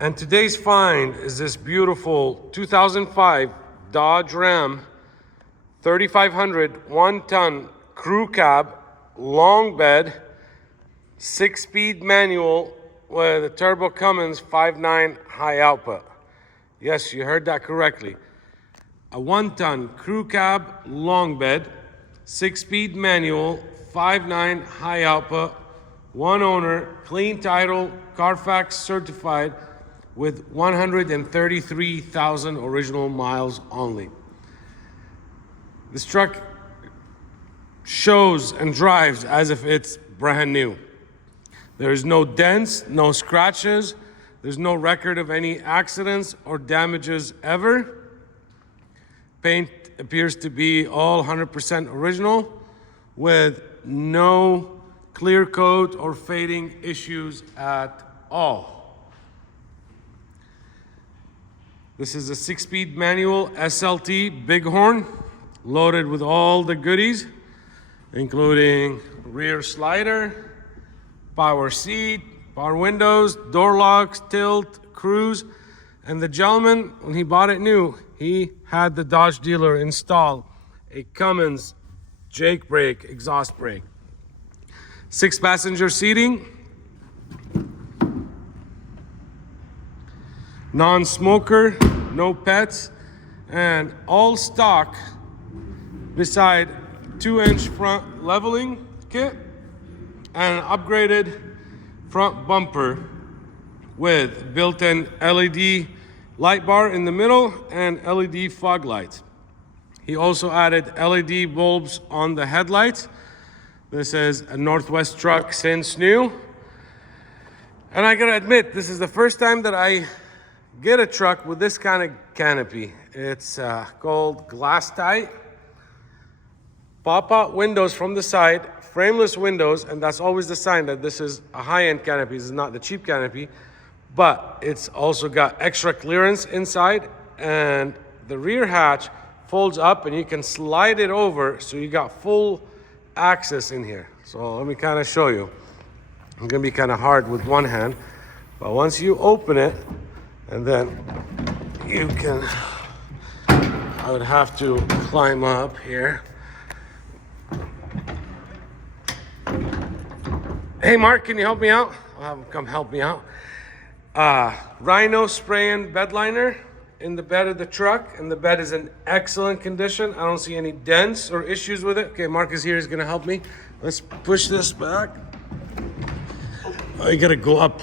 And today's find is this beautiful 2005 Dodge Ram 3500 1-ton crew cab, long bed, 6-speed manual with a turbo Cummins 5.9 high output. Yes, you heard that correctly. A 1-ton crew cab, long bed, 6-speed manual, 5.9 high output, one owner, clean title, CARFAX certified, with 133,000 original miles only. This truck shows and drives as if it's brand new. There's no dents, no scratches. There's no record of any accidents or damages ever. Paint appears to be all 100% original with no clear coat or fading issues at all. This is a 6-speed manual SLT Bighorn, loaded with all the goodies, including rear slider, power seat, power windows, door locks, tilt, cruise. And the gentleman, when he bought it new, he had the Dodge dealer install a Cummins Jake brake, exhaust brake. 6-passenger seating, non-smoker, no pets, and all stock beside 2-inch front leveling kit and an upgraded front bumper with built-in LED light bar in the middle and LED fog lights. He also added LED bulbs on the headlights. This is a Northwest truck since new. And I gotta admit, this is the first time that I get a truck with this kind of canopy. It's called glass tight. Pop-out windows from the side, frameless windows, and that's always the sign that this is a high-end canopy. This is not the cheap canopy, but it's also got extra clearance inside, and the rear hatch folds up and you can slide it over, so you got full access in here. So let me kind of show you. I'm gonna be kind of hard with one hand, but once you open it, and then you can, I would have to climb up here. Hey Mark, can you help me out? I'll have him come help me out. Rhino spray-in bed liner in the bed of the truck, and the bed is in excellent condition. I don't see any dents or issues with it. Okay, Mark is here, he's gonna help me. Let's push this back. Oh, you gotta go up.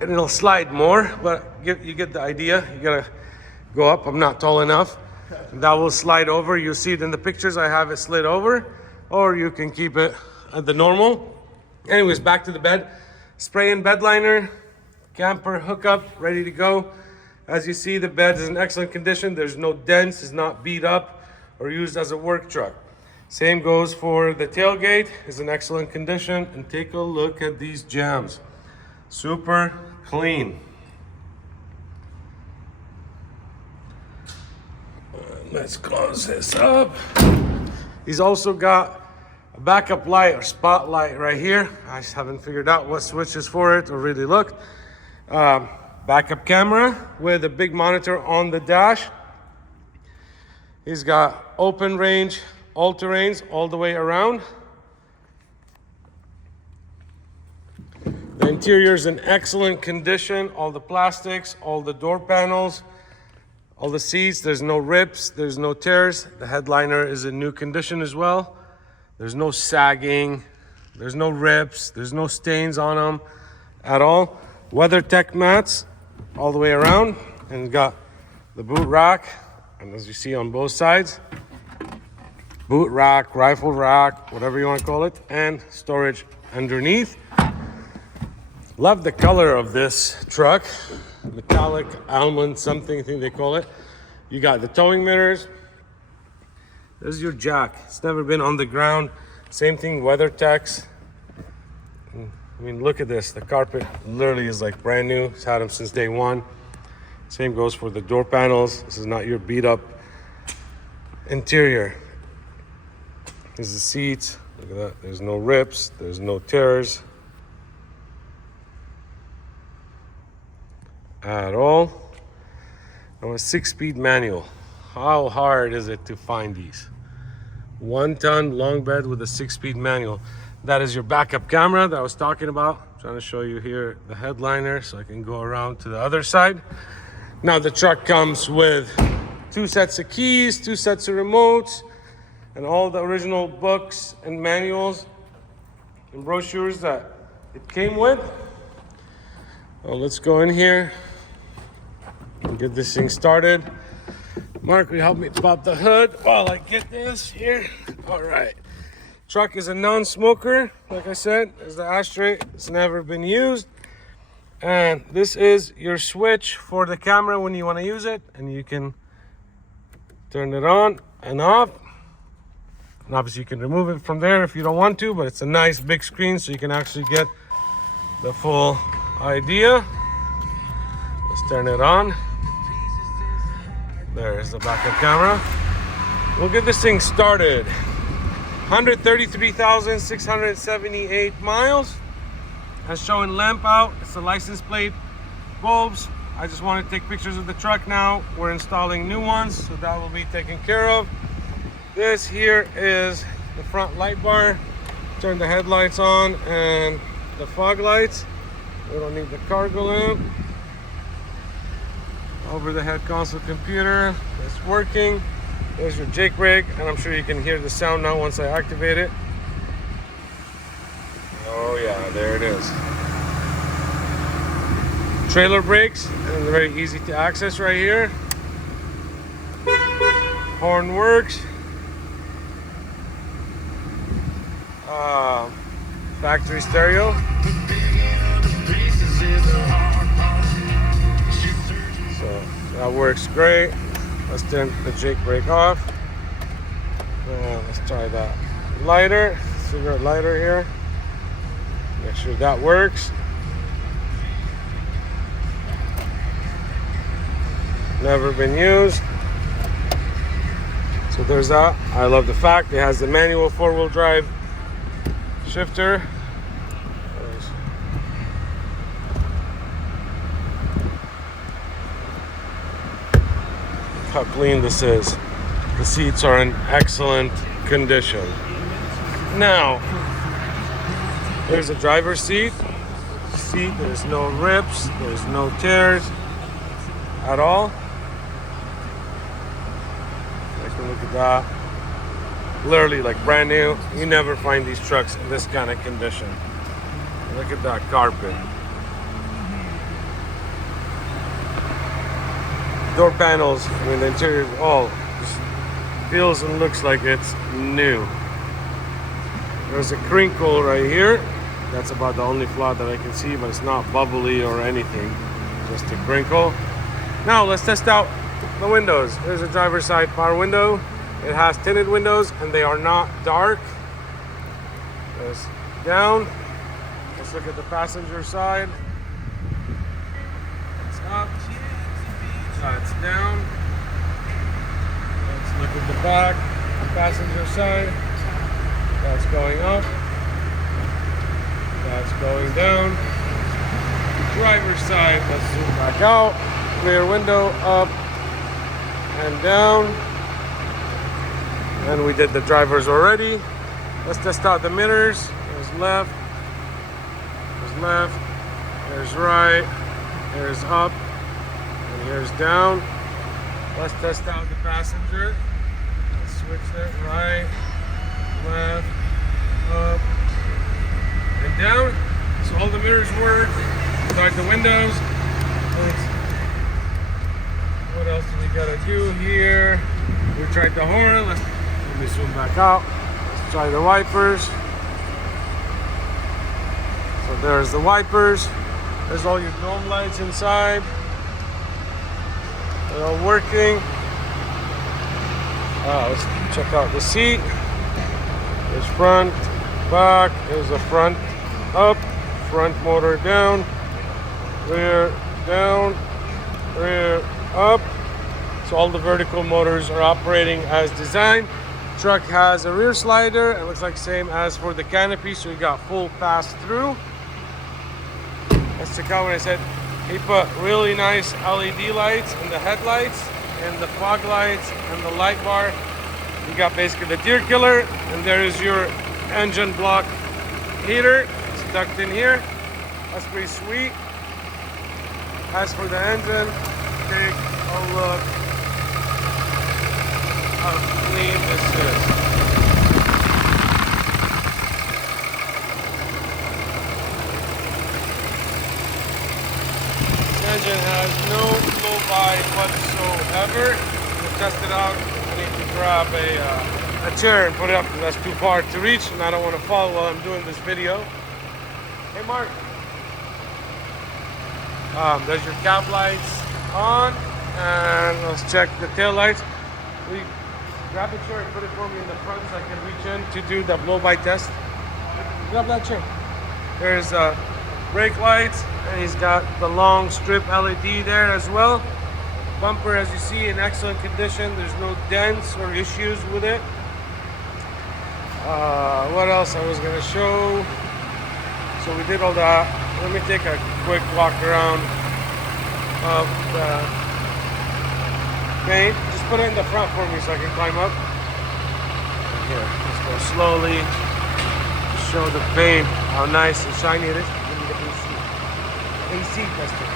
And it'll slide more, but you get the idea. You gotta go up. I'm not tall enough. That will slide over. You see it in the pictures. I have it slid over, or you can keep it at the normal. Anyways, back to the bed. Spray-in bed liner, camper hookup, ready to go. As you see, the bed is in excellent condition. There's no dents. It's not beat up or used as a work truck. Same goes for the tailgate. It's in excellent condition. And take a look at these jambs. Super clean. Let's close this up. He's also got a backup light or spotlight right here. I just haven't figured out what switch is for it or really looked. Backup camera with a big monitor on the dash. He's got open range all-terrains all the way around. The interior is in excellent condition. All the plastics, all the door panels, all the seats, there's no rips, there's no tears. The headliner is in new condition as well. There's no sagging, there's no rips, there's no stains on them at all. WeatherTech mats all the way around, and got the boot rack, and as you see on both sides, boot rack, rifle rack, whatever you want to call it, and storage underneath. Love the color of this truck. Metallic almond something, I think they call it. You got the towing mirrors. There's your jack. It's never been on the ground. Same thing, WeatherTechs. I mean, look at this. The carpet literally is like brand new. It's had them since day one. Same goes for the door panels. This is not your beat up interior. There's the seats, Look at that. There's no rips. There's no tears at all. Now a 6-speed manual. How hard is it to find these? 1-ton long bed with a 6-speed manual. That is your backup camera that I was talking about. I'm trying to show you here the headliner so I can go around to the other side. Now the truck comes with 2 sets of keys, 2 sets of remotes, and all the original books and manuals and brochures that it came with. Well, let's go in here and get this thing started. Mark, will you help me pop the hood while I get this here? All right. Truck is a non-smoker. Like I said, there's the ashtray. It's never been used. And this is your switch for the camera when you want to use it. And you can turn it on and off. And obviously you can remove it from there if you don't want to, but it's a nice big screen so you can actually get the full idea. Let's turn it on. There's the backup camera. We'll get this thing started. 133,678 miles. As showing lamp out. It's the license plate bulbs. I just want to take pictures of the truck now. We're installing new ones, so that will be taken care of. This here is the front light bar. Turn the headlights on and the fog lights. We don't need the cargo lamp. Over the head console computer, it's working. There's your Jake brake, and I'm sure you can hear the sound now once I activate it. Oh yeah, there it is. Trailer brakes, and very easy to access right here. Horn works. Factory stereo. So that works great. Let's turn the Jake brake off. Let's try that lighter, cigarette lighter here. Make sure that works. Never been used. So there's that. I love the fact it has the manual 4-wheel drive shifter. How clean this is. The seats are in excellent condition. Now, there's a driver's seat. There's no rips, there's no tears at all. Take a look at that. Literally like brand new. You never find these trucks in this kind of condition. Look at that carpet. Door panels, I mean the interior all just feels and looks like it's new. There's a crinkle right here. That's about the only flaw that I can see, but it's not bubbly or anything, just a crinkle. Now let's test out the windows. There's a driver's side power window. It has tinted windows and they are not dark. There's down. Let's look at the passenger side. It's up. That's down. Let's look at the back, the passenger side. That's going up. That's going down. Driver's side, let's zoom back out. Rear window up and down. And we did the drivers already. Let's test out the mirrors. There's left. There's left. There's right. There's up. Here's down. Let's test out the passenger. Let's switch it right, left, up, and down. So all the mirrors work. Start the windows. What else do we gotta do here? We tried the horn. Let me zoom back out. Let's try the wipers. So there's the wipers. There's all your dome lights inside. They're all working. Let's check out the seat. There's front, back. There's the front up, front motor down, rear down, rear up. So all the vertical motors are operating as designed. Truck has a rear slider. It looks like same as for the Canopy, so we got full pass through. Let's check out what I said. He put really nice LED lights in the headlights and the fog lights and the light bar. You got basically the deer killer, and there is your engine block heater. It's tucked in here. That's pretty sweet. As for the engine, take a look how clean this is. This engine has no blow-by whatsoever. To test it out, I need to grab a chair and put it up because that's too far to reach, and I don't want to fall while I'm doing this video. Hey, Mark. There's your cab lights on, and let's check the tail lights. Grab the chair and put it for me in the front so I can reach in to do the blow-by test. Grab that chair. There's brake lights, and he's got the long strip LED there as well. Bumper, as you see, in excellent condition. There's no dents or issues with it. What else I was gonna show? So we did all that. Let me take a quick walk around of the paint. Just put it in the front for me so I can climb up. Here, let's go slowly to show the paint, how nice and shiny it is. Give me the AC tester.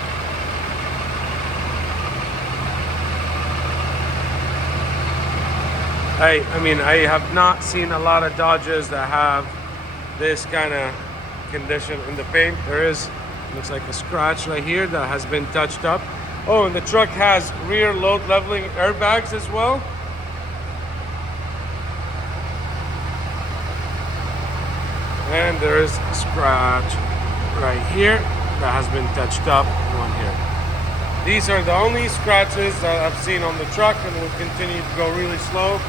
I mean, I have not seen a lot of Dodges that have this kind of condition in the paint. There is, looks like a scratch right here that has been touched up. Oh, and the truck has rear load leveling airbags as well. And there is a scratch right here that has been touched up. One here. These are the only scratches that I've seen on the truck, and will continue to go really slow.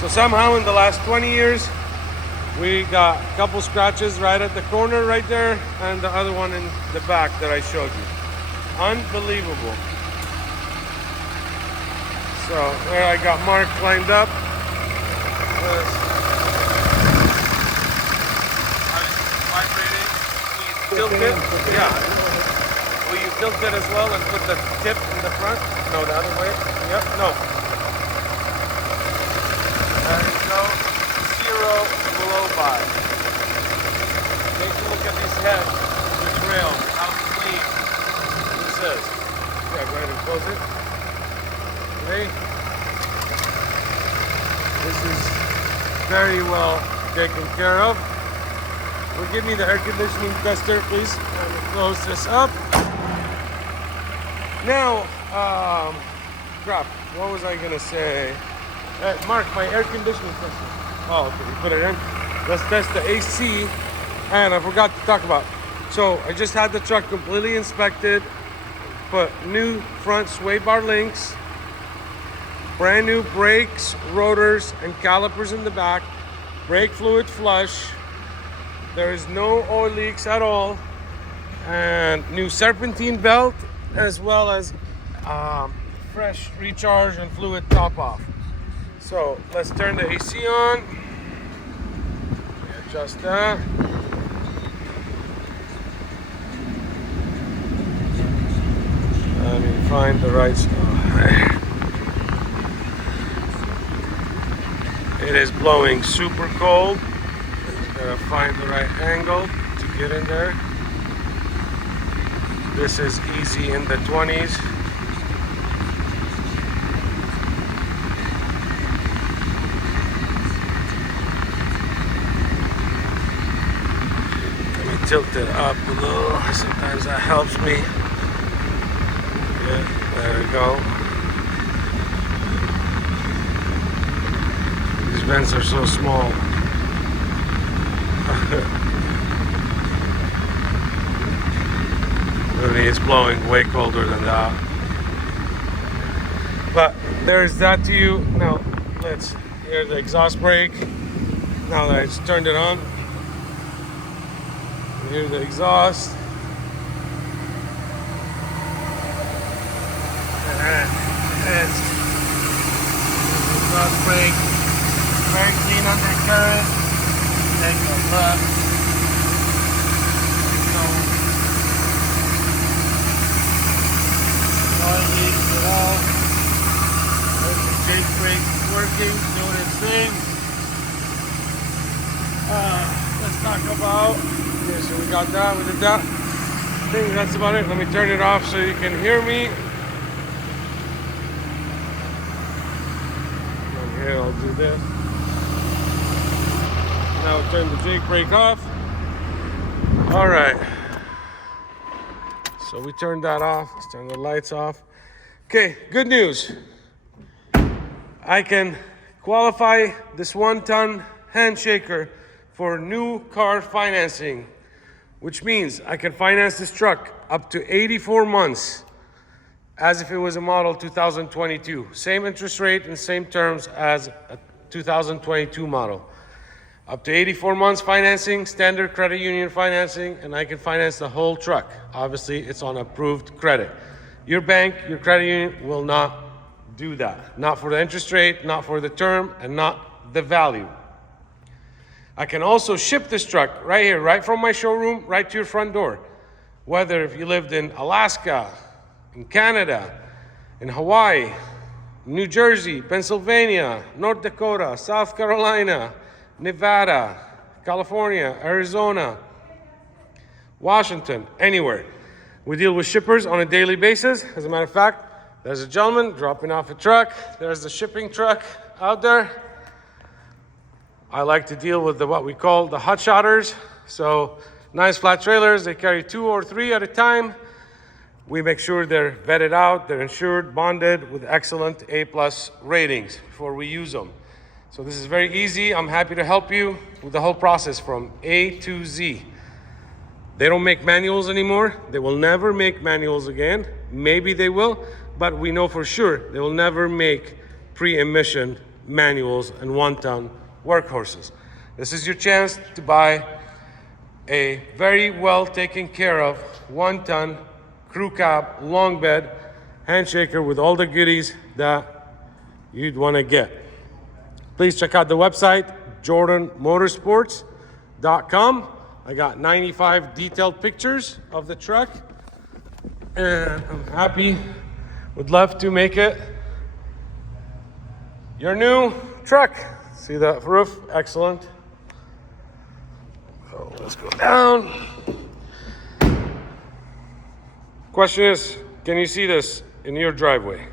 So somehow in the last 20 years, we got a couple scratches right at the corner right there, and the other one in the back that I showed you. Unbelievable. So there I got Mark climbed up. Vibrating. Will you tilt it? Yeah. Will you tilt it as well and put the tip in the front? No, the other way. Yep. No. There you go. Zero blow-by. Take a look at this head, the trail, how clean this is. Yeah, go ahead and close it. Okay. This is very well taken care of. Well, give me the air conditioning tester, please. I'm gonna close this up. Now, crap, what was I gonna say? Mark, my air conditioning tester. Oh, okay, you put it in. Let's test the AC. And I forgot to talk about. So I just had the truck completely inspected. Put new front sway bar links. Brand new brakes, rotors, and calipers in the back. Brake fluid flush. There is no oil leaks at all. And new serpentine belt, as well as fresh recharge and fluid top off. So let's turn the AC on. Adjust that. Let me find the right spot. It is blowing super cold. Gotta find the right angle to get in there. This is easy in the 20s. Tilt it up a little. Sometimes that helps me. Yeah, there we go. These vents are so small. Maybe it's blowing way colder than that. But there's that to you. Now let's hear the exhaust brake. Now that I just turned it on. Here's the exhaust. And exhaust brake. 1,500 carats. Take a look. No oil leaks at all. There's the Jake brake working, doing its thing. Let's talk about, okay, so we got that, we did that. I think that's about it. Let me turn it off so you can hear me. From here, I'll do this. Now turn the Jake brake off. All right. So we turned that off. Let's turn the lights off. Okay, good news. I can qualify this 1-ton handshaker for new car financing, which means I can finance this truck up to 84 months as if it was a model 2022. Same interest rate and same terms as a 2022 model. Up to 84 months financing, standard credit union financing, and I can finance the whole truck. Obviously, it's on approved credit. Your bank, your credit union will not do that. Not for the interest rate, not for the term, and not the value. I can also ship this truck right here, right from my showroom, right to your front door. Whether if you lived in Alaska, in Canada, in Hawaii, New Jersey, Pennsylvania, North Dakota, South Carolina, Nevada, California, Arizona, Washington, anywhere. We deal with shippers on a daily basis. As a matter of fact, there's a gentleman dropping off a truck. There's the shipping truck out there. I like to deal with what we call the hot shotters. So nice flat trailers, they carry 2 or 3 at a time. We make sure they're vetted out, they're insured, bonded with excellent A+ ratings before we use them. So this is very easy. I'm happy to help you with the whole process from A to Z. They don't make manuals anymore. They will never make manuals again. Maybe they will, but we know for sure they will never make pre-emission manuals and 1-ton workhorses. This is your chance to buy a very well taken care of 1-ton crew cab long bed handshaker with all the goodies that you'd want to get. Please check out the website, jordanmotorsports.com. I got 95 detailed pictures of the truck, and I'm happy, would love to make it your new truck. See that roof? Excellent. So let's go down. Question is, can you see this in your driveway?